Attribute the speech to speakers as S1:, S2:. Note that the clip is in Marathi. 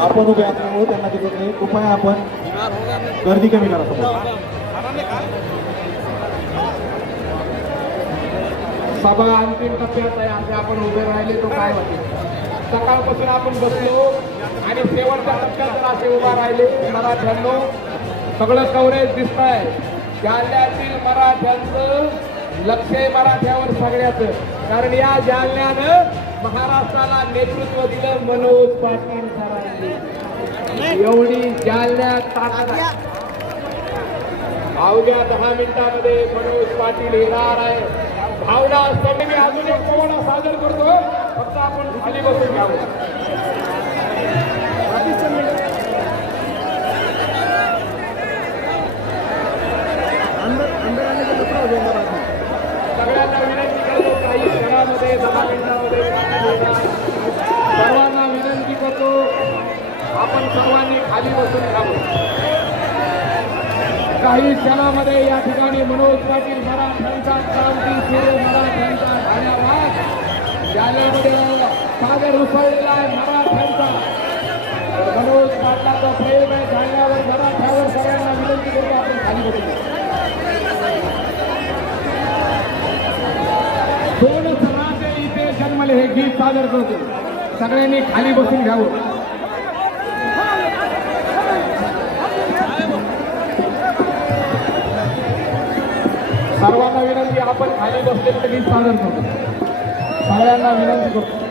S1: आपण उभे असल्यामुळे त्यांना दिसत नाही. कृपया आपण गर्दी कमी करा
S2: सभा अंतिम टप्प्यात आहे. आता आपण उभे राहिले तो काय होते? सकाळपासून आपण बसलो आणि शेवटच्या टप्प्यात जर असे उभा राहिले. मराठ्यांनो सगळं कव्हरेज दिसत आहे जालन्यातील मराठ्यांचं लक्ष मराठ्यावर सगळ्याचं. कारण या जालन्यानं महाराष्ट्राला नेतृत्व दिलं मनोज पाटील सरांनी. एवढी जालन्यात ताकद अवघ्या दहा मिनिटामध्ये मनोज पाटील येणार आहे. भावना असताना मी अजून एक पोवाडा सादर करतो फक्त आपण खाली बसून घ्यावं सगळ्यांना विनंती करतो काही दहा मिनिटामध्ये सर्वांना विनंती करतो आपण सर्वांनी खाली बसून खावं. काही क्षणामध्ये या ठिकाणी मनोज पाटील मराठ्यांचा क्रांती सूर्य मराठ्यांचा धन्यवाद. जालन्यामध्ये सागर उसळलेला आहे मराठ्यांचा मनोज पाटलाचा प्रयोग आहे जालन्यावर मराठ्यावर सगळ्यांना विनंती करतो आपण खाली बसून. मी सादर करतो. सगळ्यांनी खाली बसून घ्यावं. सर्वांना विनंती आपण खाली बसलेलं तरी सादर करतो. सगळ्यांना विनंती करतो.